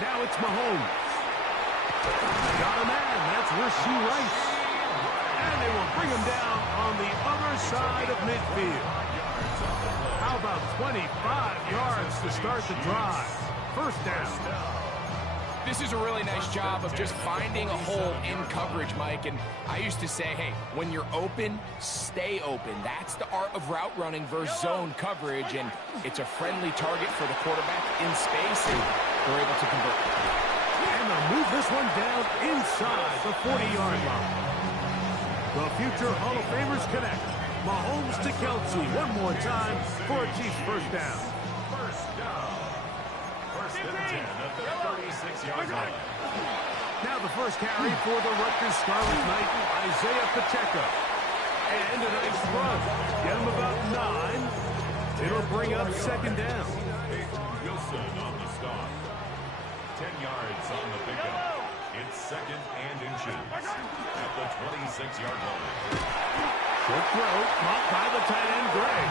Now it's Mahomes. Got a man. That's Rasheed Rice. And they will bring him down on the other side of midfield. How about 25 yards to start the drive? First down. This is a really nice job of just finding a hole in coverage, Mike. And I used to say, hey, when you're open, stay open. That's the art of route running versus zone coverage. And it's a friendly target for the quarterback in space, and they're able to convert. And they'll move this one down inside the 40-yard line. The future Hall of Famers connect. Mahomes to Kelsey one more time for a Chiefs first down. First down. First and 10 at the 36-yard line. Now the first carry for the Rutgers Scarlet Knight, Isaiah Pacheco. And a nice run. Get him about 9. It'll bring up second down. Wilson on the stop. 10 yards on the pickup. It's second and inches at the 26-yard line. Short throw, caught by the tight end, Gray.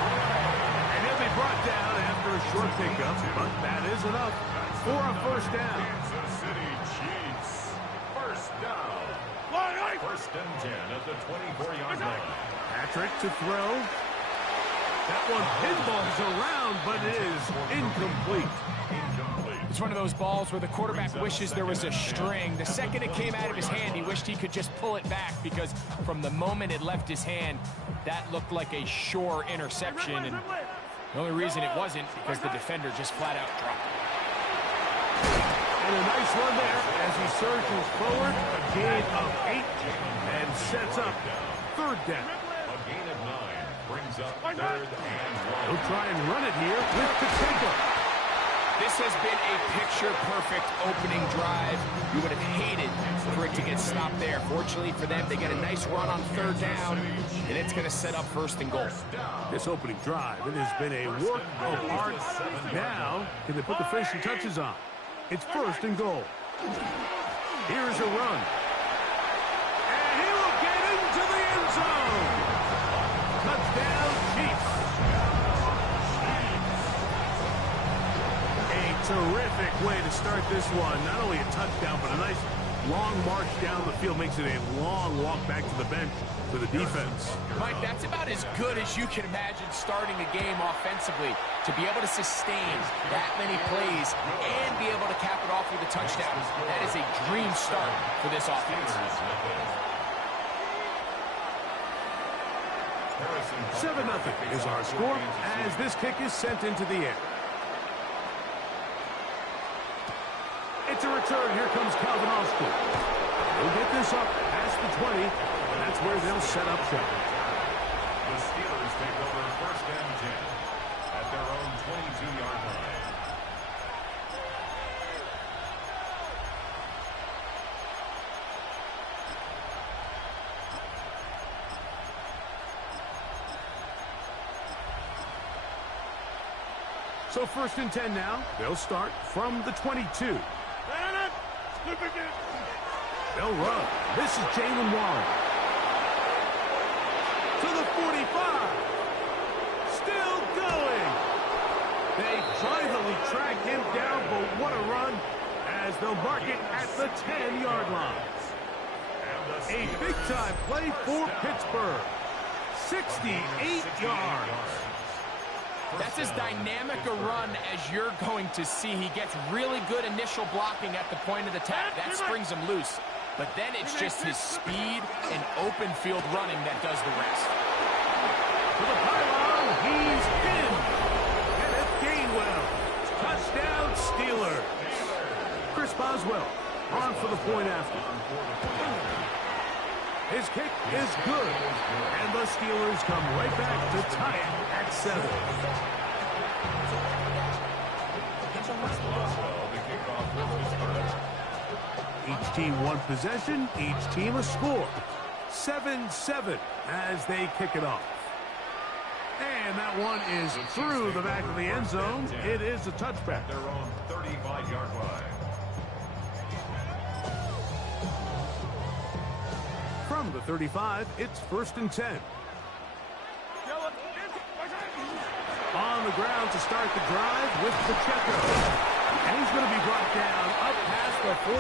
And he'll be brought down after a short pickup, but that is enough for a first down. Kansas City Chiefs. First down. First and 10 at the 24-yard line. Patrick to throw. That one pinballs around, but it is incomplete. It's one of those balls where the quarterback wishes there was a string. The second it came out of his hand, he wished he could just pull it back, because from the moment it left his hand, that looked like a sure interception. And the only reason it wasn't because the defender just flat out dropped it. And a nice run there as he surges forward. A gain of 8 and sets up third down. A gain of 9 brings up third and 1. He'll try and run it here with Pacheco. This has been a picture-perfect opening drive. You would have hated for it to get stopped there. Fortunately for them, they get a nice run on third down, and it's going to set up first and goal. This opening drive, it has been a work of art. Now, can they put the finishing touches on? It's first and goal. Here's a run. And he will get into the end zone. Touchdown, Chiefs. Terrific way to start this one. Not only a touchdown, but a nice long march down the field. Makes it a long walk back to the bench for the defense. Mike, that's about as good as you can imagine starting a game offensively. To be able to sustain that many plays and be able to cap it off with a touchdown, that is a dream start for this offense. 7-0 is our score as this kick is sent into the air. It's a return. Here comes Calvin Austin. They'll get this up past the 20, and that's where they'll set up shop. The Steelers take over first and 10 at their own 22-yard line. So first and 10 now. They'll start from the 22. They'll run. This is Jalen Warren. To the 45. Still going. They finally track him down, but what a run as they'll mark it at the 10-yard line. A big-time play for Pittsburgh. 68 yards. That's as dynamic a run as you're going to see. He gets really good initial blocking at the point of the tap. That springs him loose. But then it's just his speed and open field running that does the rest. To the pylon, he's in. Kenneth Gainwell. Touchdown, Steelers. Chris Boswell on for the point after. His kick is good, and the Steelers come right back to tie it at 7. Each team one possession, each team a score. 7-7 as they kick it off. And that one is through the back of the end zone. It is a touchback. Their own 35-yard line. From the 35, it's first and 10. On the ground to start the drive with Pacheco. And he's going to be brought down up the 45.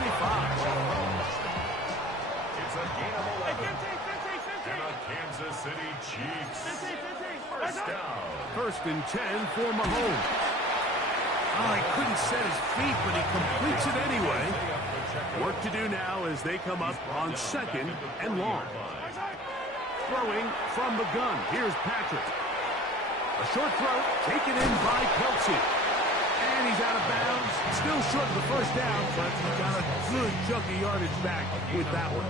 It's a gain of 11. And a Kansas City Chiefs first down. 1st and 10 for Mahomes. Oh, he couldn't set his feet, but he completes it anyway. Work to do now as they come up on 2nd and long. Throwing from the gun. Here's Patrick. A short throw taken in by Kelsey. And he's out of bounds. Still short of the first down, but he got a good chunk of yardage back with that one.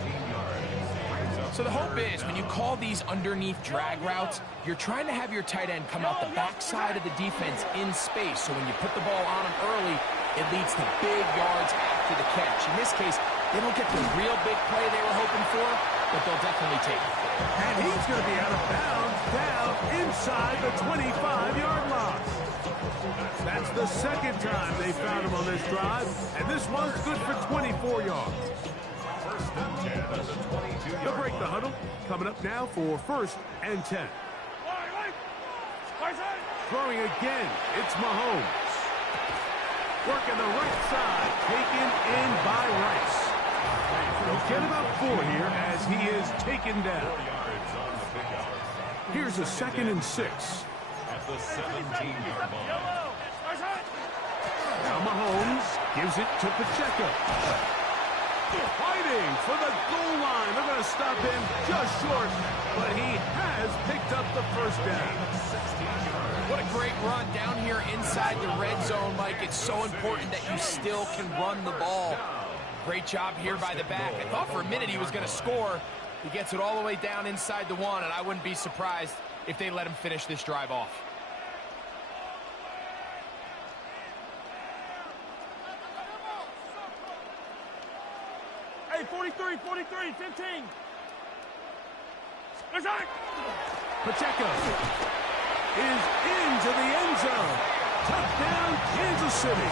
So the hope is when you call these underneath drag routes, you're trying to have your tight end come out the backside of the defense in space. So when you put the ball on him early, it leads to big yards after the catch. In this case, they don't get the real big play they were hoping for, but they'll definitely take it. And he's going to be out of bounds down inside the 25-yard line. That's the 2nd time they found him on this drive, and this one's good for 24 yards. They'll break the huddle. Coming up now for 1st and 10. Throwing again. It's Mahomes. Working the right side. Taken in by Rice. They'll get about 4 here as he is taken down. Here's a 2nd and 6. At the 17-yard line. Now Mahomes gives it to Pacheco. Fighting for the goal line. They're going to stop him just short, but he has picked up the first down. What a great run down here inside the red zone, Mike. It's so important that you still can run the ball. Great job here by the back. I thought for a minute he was going to score. He gets it all the way down inside the 1, and I wouldn't be surprised if they let him finish this drive off. Hey, 43, 15. Pacheco is into the end zone. Touchdown, Kansas City.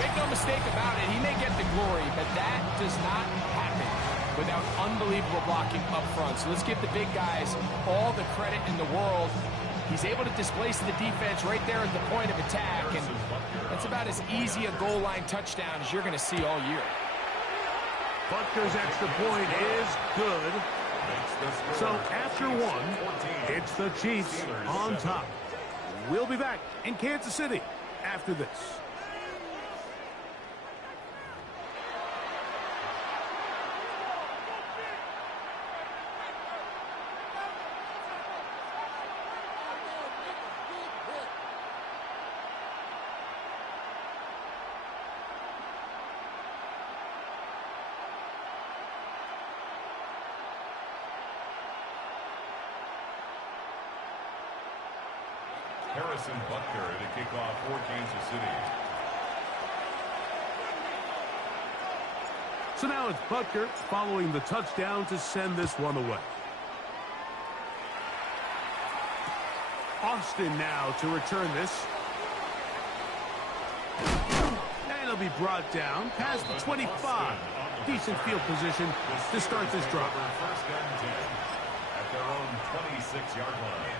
Make no mistake about it, he may get the glory, but that does not happen without unbelievable blocking up front. So let's give the big guys all the credit in the world. He's able to displace the defense right there at the point of attack, and that's about as easy a goal line touchdown as you're going to see all year. Butker's extra point is good. So after 1, it's the Chiefs on top. We'll be back in Kansas City after this. Harrison Butker to kick off for Kansas City. So now it's Butker following the touchdown to send this one away. Austin now to return this. And it'll be brought down past the 25. Decent field position to start this drive. 1st and 10 at their own 26-yard line.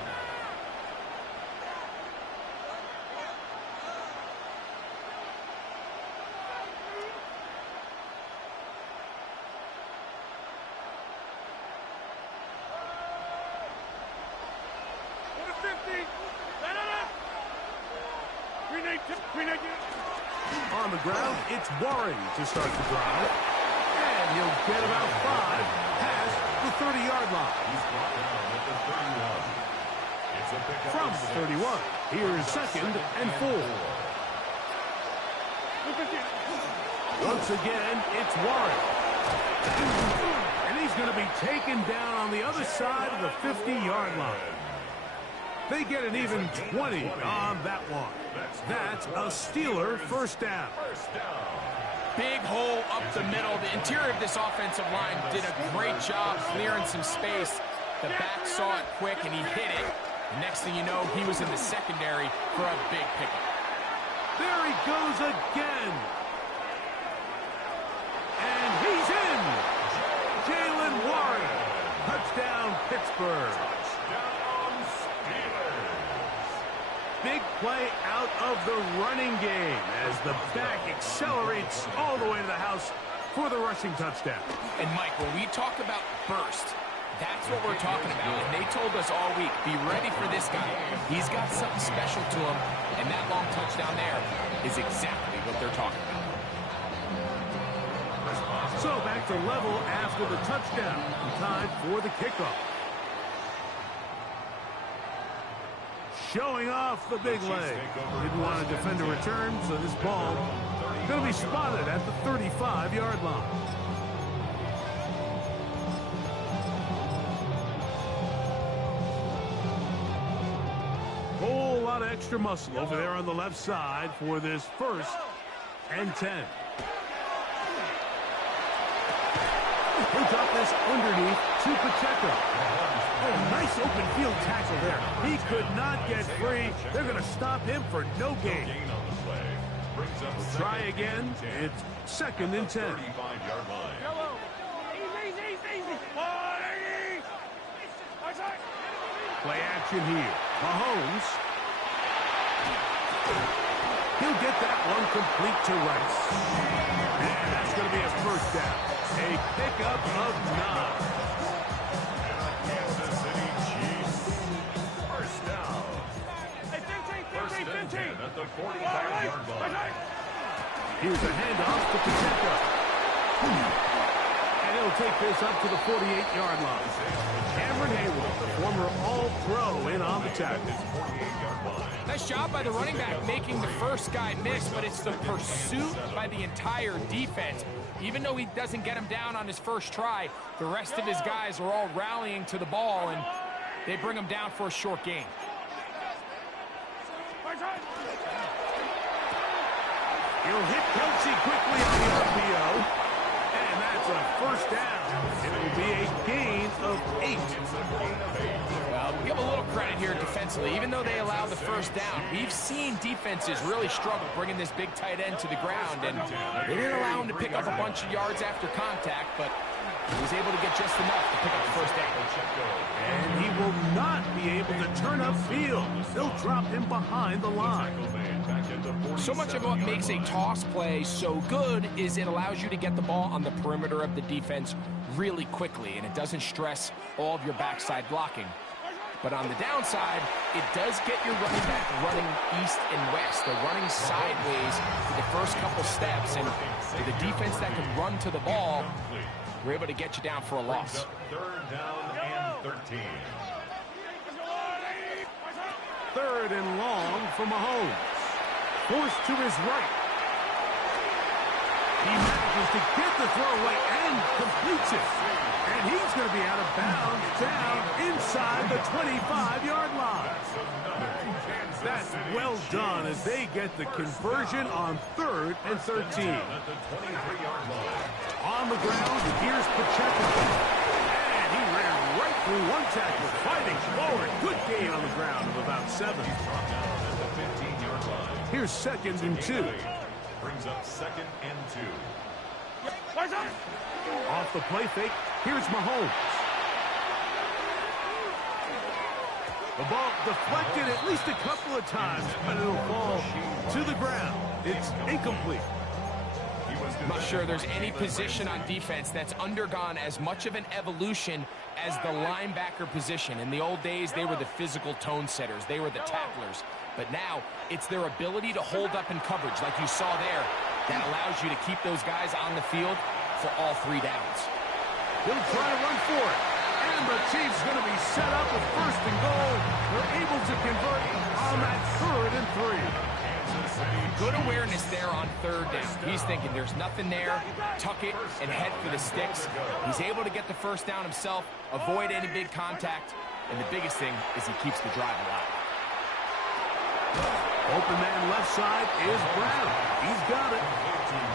On the ground, it's Warren to start the drive. And he'll get about 5 past the 30-yard line. He's brought down at the 31. It's a pickup From the 31, here's 2nd and 4. Once again, it's Warren. And he's going to be taken down on the other side of the 50-yard line. They get an even 20 on that one. That's a Steeler first down. Big hole up the middle. The interior of this offensive line did a great job clearing some space. The back saw it quick, and he hit it. The next thing you know, he was in the secondary for a big pickup. There he goes again. And he's in. Jalen Warren. Touchdown, Pittsburgh. big play out of the running game as the back accelerates all the way to the house for the rushing touchdown. And Mike, when we talk about burst, that's what we're talking about. And they told us all week, be ready for this guy. He's got something special to him, and that long touchdown there is exactly what they're talking about. So back to level after the touchdown. Time for the kickoff. Showing off the big leg. Didn't want to defend a return, so this ball going to be spotted at the 35-yard line. Whole lot of extra muscle over there on the left side for this 1st and 10. He'll drop this underneath to Pacheco. Oh, nice open field tackle there. He could not get free. They're going to stop him for no gain. Try again. It's 2nd and 10. Play action here. Mahomes. He'll get that one complete to Rice. And that's going to be a 1st down. A pickup of 9. Kansas City Chiefs. 1st down. 1st and 10 at the 45-yard line. Here's a handoff to Pacheco. And he'll take this up to the 48-yard line. Cameron Hayward, the former All-Pro, in on the tackle. Nice job by the running back making the first guy miss, but it's the pursuit by the entire defense. Even though he doesn't get him down on his first try, the rest of his guys are all rallying to the ball, and they bring him down for a short gain. He'll hit Kelsey quickly on the RPO, and that's a 1st down. It will be a gain of 8. Well, we'll give a little credit here defensively. Even though they allowed the 1st down, we've seen defenses really struggle bringing this big tight end to the ground, and they didn't allow him to pick up a bunch of yards after contact, but he was able to get just enough to pick up the 1st down. And he will not be able to turn upfield. They'll drop him behind the line. So much of what makes a toss play so good is it allows you to get the ball on the perimeter of the defense really quickly, and it doesn't stress all of your backside blocking. But on the downside, it does get your running back running east and west. They're running sideways for the first couple steps, and for the defense that can run to the ball, we're able to get you down for a loss. 3rd down and 13. 3rd and long for Mahomes. Forced to his right. He manages to get the throw away and completes it. And he's going to be out of bounds down inside the 25-yard line. That's well done as they get the conversion on 3rd and 13. On the ground, here's Pacheco. And he ran right through one tackle, fighting forward. Good gain on the ground of about 7. Here's 2nd and 2. Brings up 2nd and 2. Off the play fake, here's Mahomes. The ball deflected at least a couple of times, but it'll fall to the ground. It's incomplete. I'm not sure there's any position on defense that's undergone as much of an evolution as the linebacker position. In the old days, they were the physical tone setters. They were the tacklers. But now, it's their ability to hold up in coverage, like you saw there, that allows you to keep those guys on the field for all 3 downs. He'll try to run for it. And the Chiefs going to be set up with 1st and goal. They're able to convert on that 3rd and 3. Good awareness there on 3rd down. He's thinking there's nothing there, tuck it, and head for the sticks. He's able to get the 1st down himself, avoid any big contact, and the biggest thing is he keeps the drive alive. Open man left side is Brown. He's got it.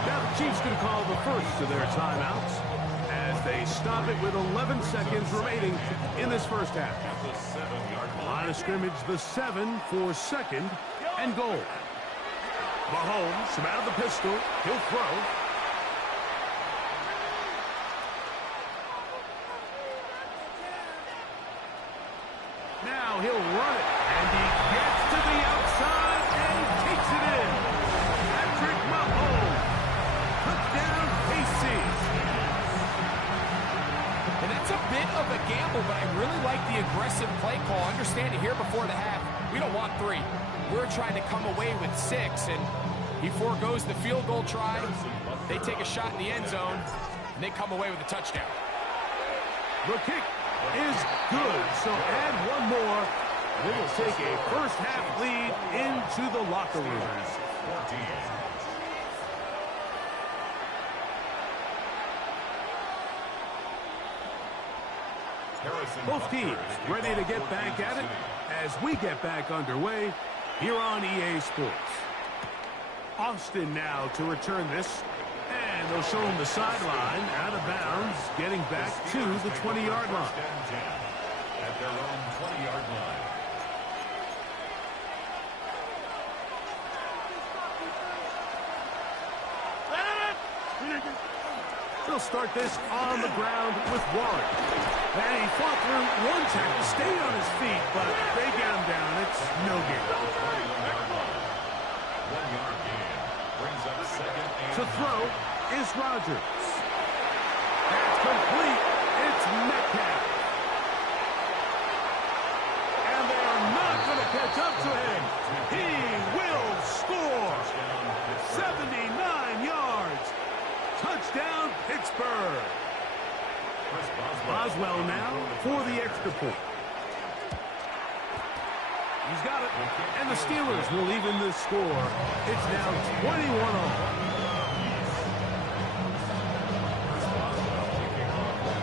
Now the Chiefs going to call the first of their timeouts as they stop it with 11 seconds remaining in this 1st half. Line of scrimmage, the 7 for 2nd and goal. Mahomes from out of the pistol. He'll throw. Now he'll run it. And he gets to the outside. aggressive play call. Understand it here before the half. We don't want 3. We're trying to come away with 6, and he forgoes the field goal try. They take a shot in the end zone, and they come away with a touchdown. The kick is good, so add one more. They will take a first-half lead into the locker room. Both teams ready to get back at it as we get back underway here on EA Sports. Austin now to return this, and they'll show him the sideline, out of bounds, getting back to the 20-yard line. At their own 20-yard line. They'll start this on the ground with Warren. And he fought through one tackle, stayed on his feet, but they get him down. It's no gain. 1 yard gain brings up second and To throw is Rodgers. That's complete. It's Metcalf. And they are not going to catch up to him. He will score. 79 yards. Touchdown, Pittsburgh. Boswell now for the extra point. He's got it. And the Steelers will even the score. It's now 21-all.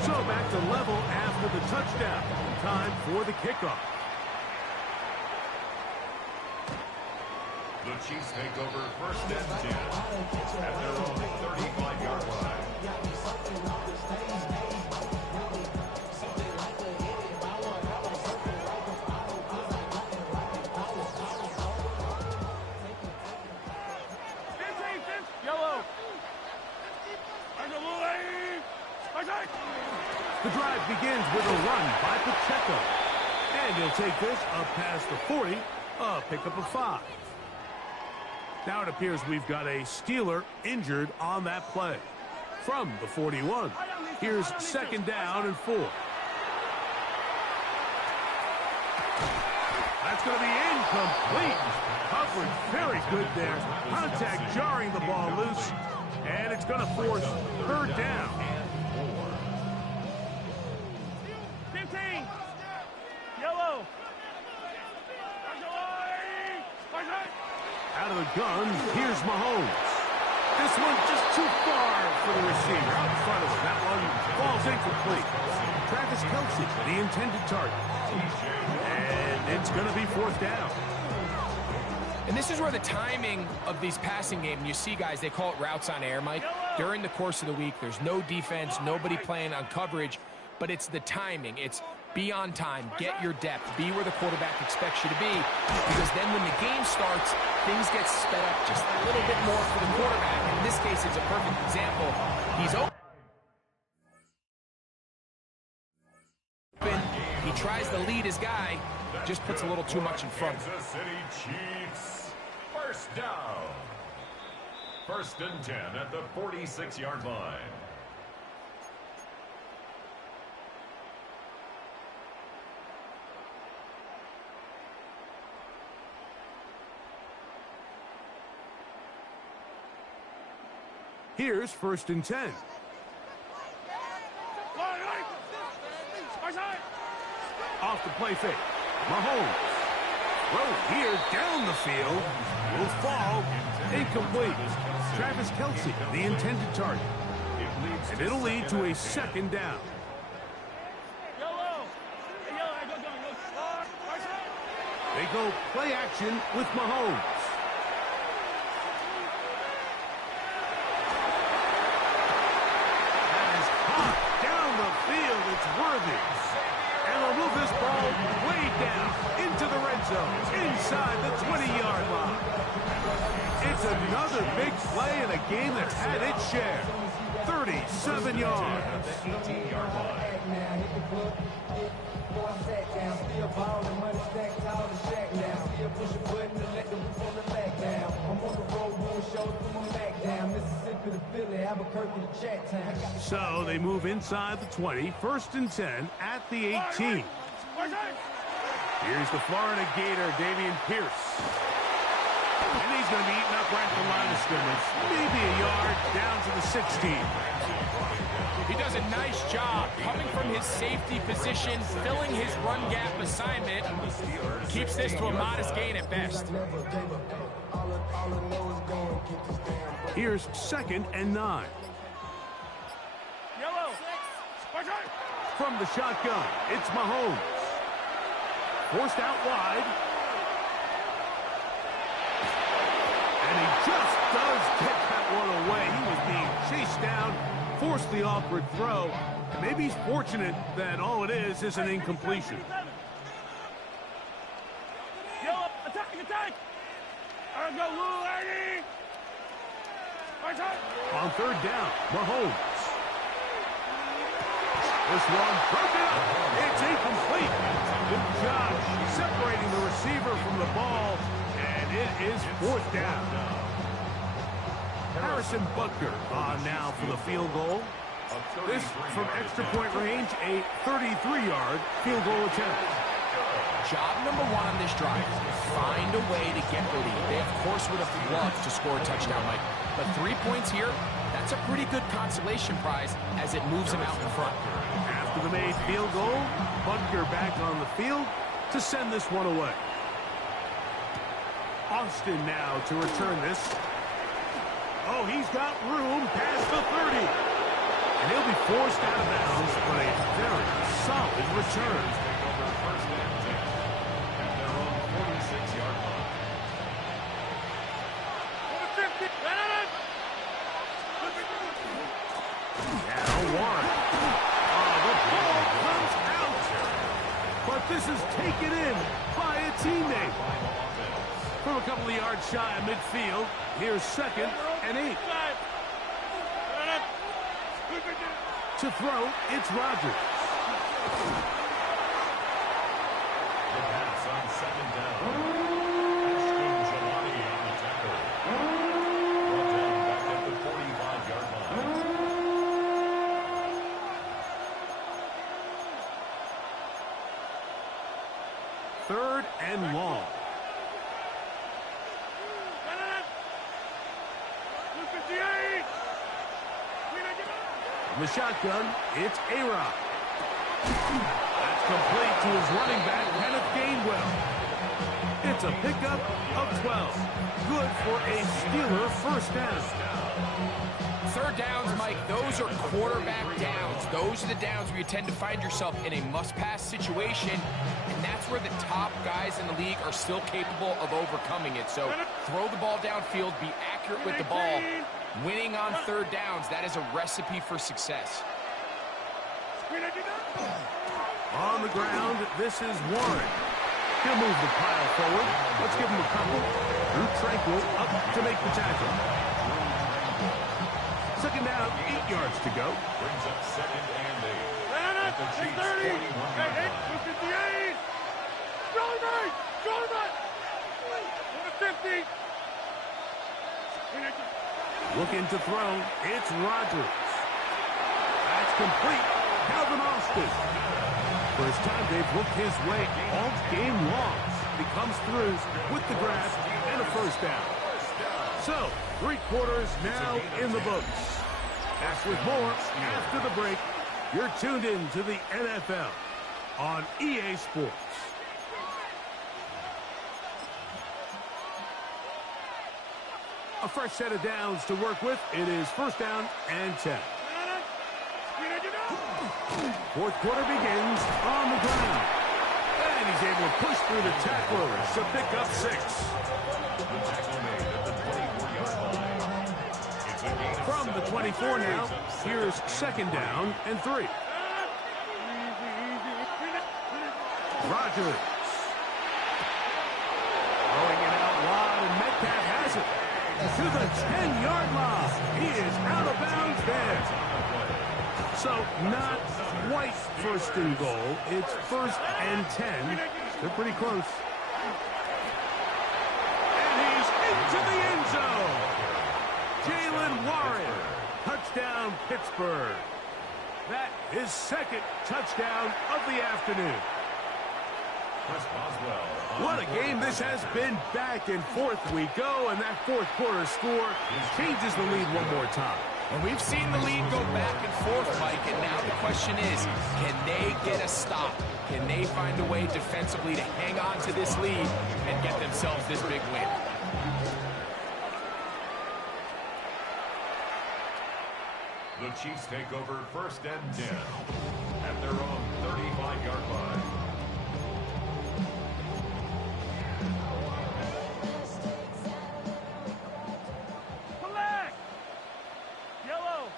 So back to level after the touchdown. Time for the kickoff. The Chiefs take over first and 10 at their own 35-yard line. The drive begins with a run by Pacheco. And he'll take this up past the 40, a pickup of 5. Now it appears we've got a Steeler injured on that play. From the 41, here's second down and 4. That's going to be incomplete. Coverage very good there. Contact jarring the ball loose. And it's going to force her down. 15. Yellow. Out of the gun, here's Mahomes. This one just too far for the receiver. Out in front of him. That one falls incomplete. Travis Kelce, the intended target. And it's going to be 4th down. And this is where the timing of these passing games, you see guys, they call it routes on air, Mike. During the course of the week, there's no defense, nobody playing on coverage, but it's the timing. It's be on time, get your depth, be where the quarterback expects you to be, because then when the game starts, things get sped up just a little bit more for the quarterback. In this case, it's a perfect example. He's open. He tries to lead his guy, just puts a little too much in front. Kansas City Chiefs, first down. 1st and 10 at the 46-yard line. Here's 1st and 10. Off the play fake. Mahomes. Throw here down the field. Will fall. Incomplete. Travis Kelce, the intended target. And it'll lead to a 2nd down. They go play action with Mahomes. It's worthy. And they'll move this ball way down into the red zone, inside the 20-yard line. It's another big play in a game that's had its share. 37 yards. 18-yard line. So they move inside the 20, 1st and 10 at the 18. Here's the Florida Gator, Dameon Pierce. And he's going to be eaten up right at the line of scrimmage. Maybe a yard down to the 16. He does a nice job coming from his safety position, filling his run gap assignment. Keeps this to a modest gain at best. Here's 2nd and 9. Yellow. From the shotgun, it's Mahomes. Forced out wide. And he just does get that one away. He was being chased down, forced the awkward throw. And maybe he's fortunate that all it is an incompletion. Yellow, attack! Go, Lou, lady! On 3rd down, Mahomes. This one broken up. It's incomplete. Good job separating the receiver from the ball, and it is 4th down. Harrison Butker on now for the field goal. This from extra point range, a 33-yard field goal attempt. Job number 1 on this drive, find a way to get the lead. They, of course, would have loved to score a touchdown, Mike. But 3 points here, that's a pretty good consolation prize as it moves them out in front. After the made field goal, Butker back on the field to send this one away. Austin now to return this. Oh, he's got room past the 30. And he'll be forced out of bounds, but a very solid return. This is taken in by a teammate. From a couple of yards shy of midfield, here's 2nd and 8. To throw, it's Rodgers. The pass on 2nd down. Giovanni on the tackle. Brought down back at the 45-yard line. 3rd and long. From the shotgun, it's A-Rod. That's complete to his running back, Kenneth Gainwell. It's a pickup of 12. Good for a Steeler 1st down. 3rd downs, Mike, those are quarterback downs. Those are the downs where you tend to find yourself in a must-pass situation, and that's where the top guys in the league are still capable of overcoming it. So throw the ball downfield, be accurate with the ball. Winning on 3rd downs, that is a recipe for success. On the ground, this is Warren. He'll move the pile forward. Let's give him a couple. Drew Tranquil up to make the tackle. 2nd down, 8 yards to go. Brings up 2nd and 8. At the Chiefs 41. Looking to throw, it's Rodgers. That's complete. Calvin Austin. First time they've looked his way all game long. He comes through with the grab and a 1st down. So, 3 quarters now in the books. Back with more after the break. You're tuned in to the NFL on EA Sports. A fresh set of downs to work with. It is 1st down and 10. 4th quarter begins on the ground. And he's able to push through the tacklers to pick up 6. From the 24 now, here's 2nd down and 3. Rodgers. Throwing it out wide, and Metcalf has it. To the 10-yard line. He is out of bounds there. So, not quite 1st and goal. It's 1st and 10. They're pretty close. And he's into the end zone. Jalen Warren. Touchdown, Pittsburgh. That is 2nd touchdown of the afternoon. Chris Boswell. What a game this has been. Back and forth we go, and that fourth quarter score changes the lead one more time. And we've seen the lead go back and forth, Mike, and now the question is, can they get a stop? Can they find a way defensively to hang on to this lead and get themselves this big win? The Chiefs take over 1st and 10 at their own 35-yard line. Collect! Yellow!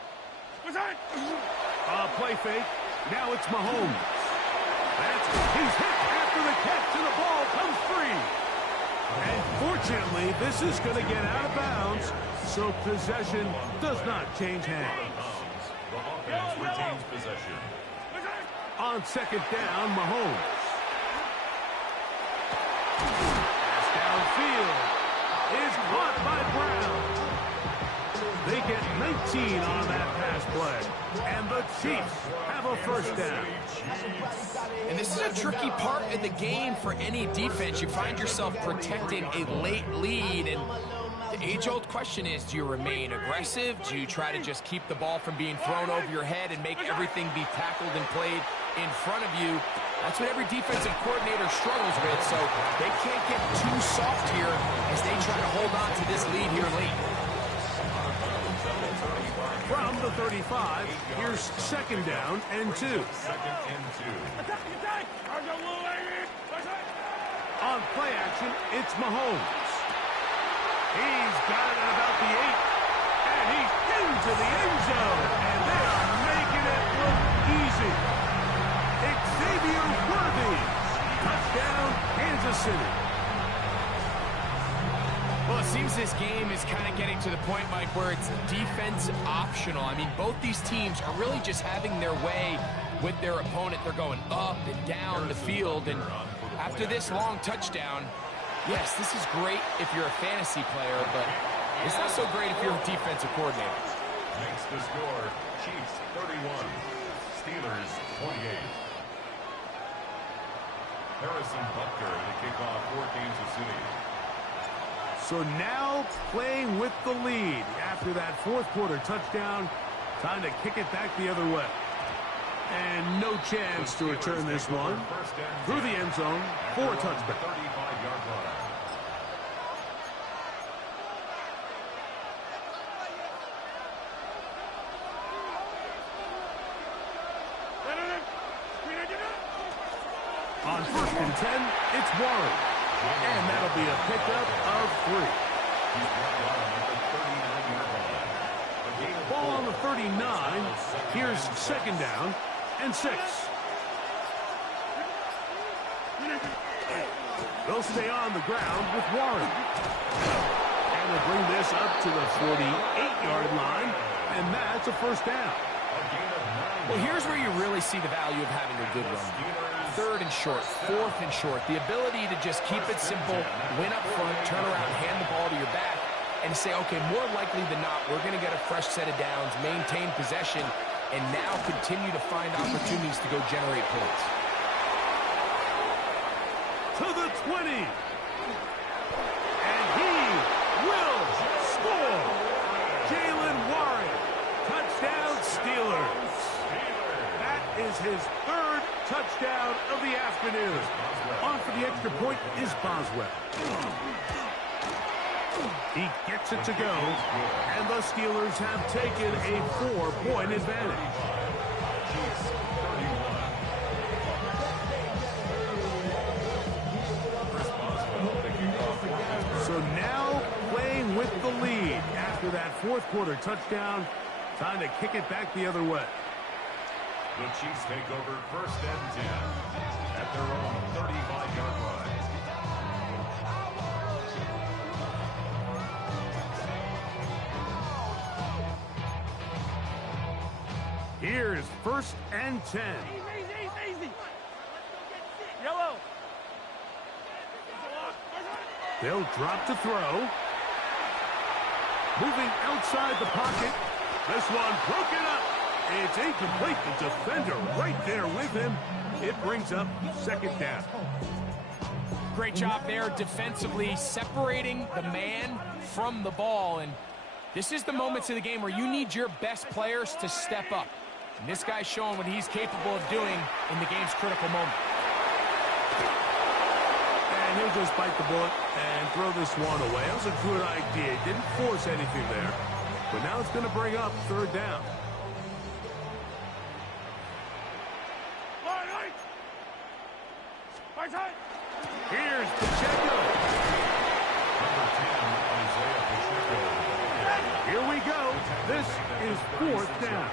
Present! Play fake. Now it's Mahomes. He's hit after the catch, and the ball comes free. And fortunately, this is going to get out of bounds, so possession does not change hands. The offense retains possession. On 2nd down, Mahomes. Pass downfield is caught by Brown. They get 19 on that pass play, and the Chiefs have a 1st down. And this is a tricky part of the game for any defense. You find yourself protecting a late lead, and the age-old question is, do you remain aggressive? Do you try to just keep the ball from being thrown over your head and make everything be tackled and played in front of you? That's what every defensive coordinator struggles with, so they can't get too soft here as they try to hold on to this lead here late. From the 35, here's 2nd down and 2. 2nd and 2. Attack! I'll go Blue Lady! On play action, it's Mahomes. He's got it at about the 8, and he's into the end zone, and they are making it look easy. Xavier Worthy, touchdown, Kansas City. Well, it seems this game is kind of getting to the point, Mike, where it's defense optional. I mean, both these teams are really just having their way with their opponent. They're going up and down the field, and after this long touchdown, yes, this is great if you're a fantasy player, but it's not so great if you're a defensive coordinator. Makes the score, Chiefs 31, Steelers 28. Harrison Butker to kick off for Kansas City. So now playing with the lead after that fourth quarter touchdown. Time to kick it back the other way. And no chance to return this one through the end zone for a touchback. 35-yard line. On 1st and 10, it's Warren. And that'll be a pickup of 3. Ball on the 39. Here's 2nd down and 6. They'll stay on the ground with Warren. And they'll bring this up to the 48-yard line, and that's a 1st down. Well, here's where you really see the value of having a good run. 3rd and short, 4th and short. The ability to just keep it simple, win up front, turn around, hand the ball to your back, and say, okay, more likely than not, we're going to get a fresh set of downs, maintain possession, and now continue to find opportunities to go generate points. To the 20. And he will score. Jalen Warren. Touchdown, Steelers. That is his 3rd touchdown of the afternoon. On for the extra point is Boswell. He gets it to go, and the Steelers have taken a 4-point advantage. So now playing with the lead after that fourth quarter touchdown. Time to kick it back the other way. The Chiefs take over 1st and 10 at their own 35-yard line. Here's 1st and 10. Easy. Yellow. They'll drop to throw. Moving outside the pocket. This one broken up. It's incomplete. The defender right there with him. It brings up 2nd down. great job there defensively, separating the man from the ball. And this is the moments of the game where you need your best players to step up. And this guy's showing what he's capable of doing in the game's critical moment. And he'll just bite the bullet and throw this one away. That was a good idea. He didn't force anything there. But now it's going to bring up third down. Here's Pacheco. Here we go. This is fourth down.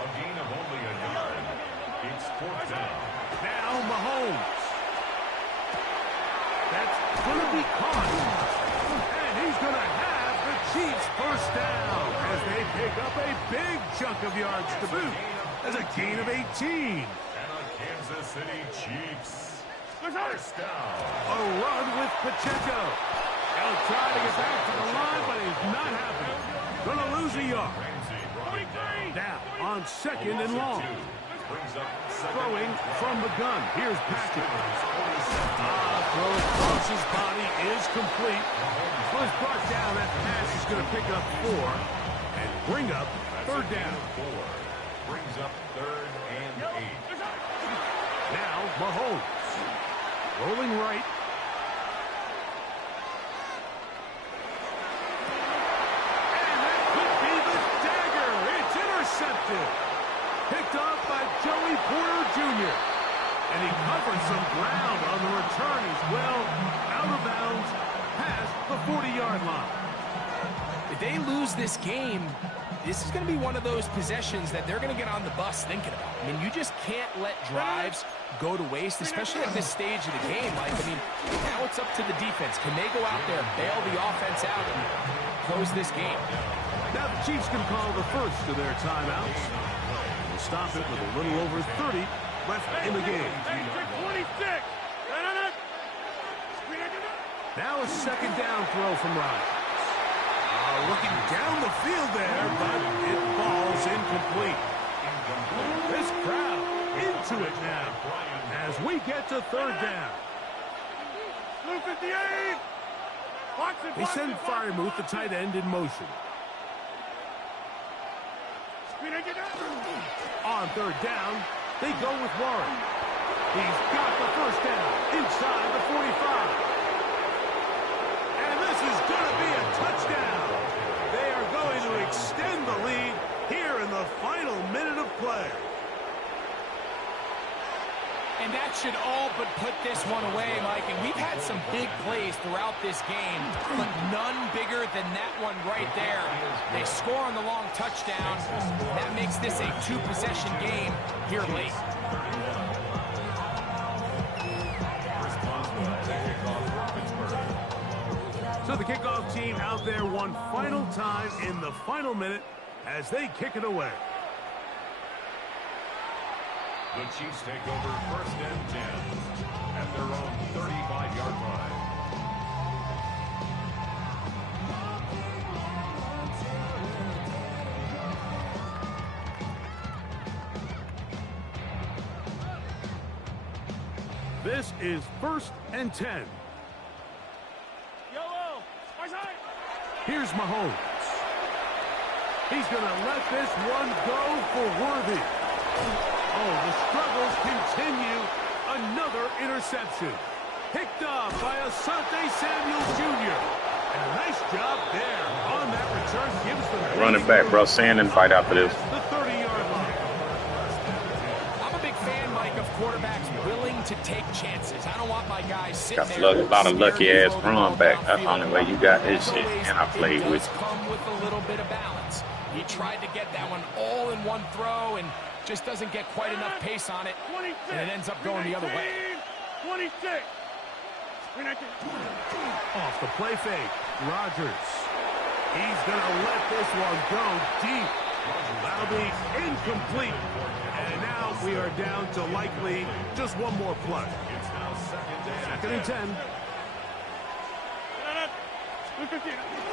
A gain of only a yard. It's fourth down. Now Mahomes. That's going to be caught. And he's going to have the Chiefs first down as they pick up a big chunk of yards to boot. That's a gain of 18. And a Kansas City Chiefs. First down. A run with Pacheco. He'll try to get back to the line, but he's not happening. Going to lose a yard. Now on second and long. Throwing from the gun. Here's Patrick. Throw across his body is complete. Well, he's brought down. That pass is going to pick up 4 and bring up third down. 4 brings up third and 8. Now Mahomes. Rolling right. And that could be the dagger. It's intercepted. Picked up by Joey Porter Jr. And he covered some ground on the return as well. Out of bounds past the 40-yard line. If they lose this game, this is going to be one of those possessions that they're going to get on the bus thinking about. I mean, you just can't let drives go to waste, especially at this stage of the game. Like, I mean, now it's up to the defense. Can they go out there, bail the offense out, and close this game? Now the Chiefs can call the first of their timeouts. We'll stop it with a little over 30 left in the game. Now a second down throw from Rodgers. Looking down the field there, but it falls incomplete. This crowd into it now as we get to third down. They send Firemouth, the tight end, in motion. On third down, they go with Warren. He's got the first down inside the 45. And this is going to be a touchdown. They are going to extend the lead here in the final minute of play. And that should all but put this one away, Mike. And we've had some big plays throughout this game, but none bigger than that one right there. They score on the long touchdown. That makes this a two-possession game here late. So the kickoff team out there one final time in the final minute as they kick it away. The Chiefs take over first and 10 at their own 35-yard line. This is first and 10. Here's Mahomes. He's going to let this one go for Worthy. Oh, the struggles continue. Another interception. Picked up by Asante Samuel Jr. And a nice job there on that return. Gives them running back, bro. Sand and fight after this. The 30-yard line. I'm a big fan, Mike, of quarterbacks willing to take chances. I don't want my guys sitting Got there. a lot of lucky-ass run back. That's the only way you got this shit. And I played with it. Come with a little bit of balance. He tried to get that one all in one throw and just doesn't get quite enough pace on it, and it ends up going the other way. 26. Off the play fake, Rodgers. He's going to let this one go deep. That'll be incomplete. And now we are down to likely just one more play. Second and 10.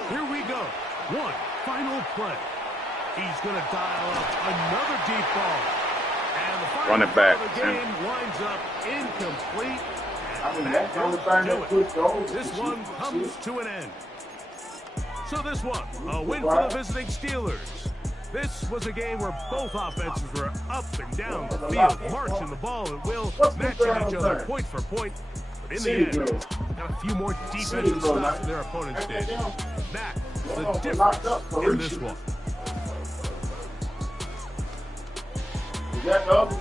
Here we go. One final play. He's going to dial up another deep ball. And the final run it back. of the game winds up incomplete. That will do it. This one comes to an end. So this one, a win for the visiting Steelers. This was a game where both offenses were up and down the field, marching the ball at will, matching each other point for point. But in the end, got a few more defensive stops than their opponents did. That's the difference in this one. Is that the other?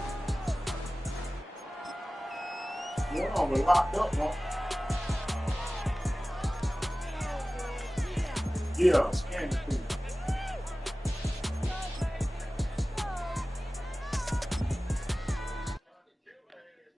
One on the locked up one. Yeah, scan it.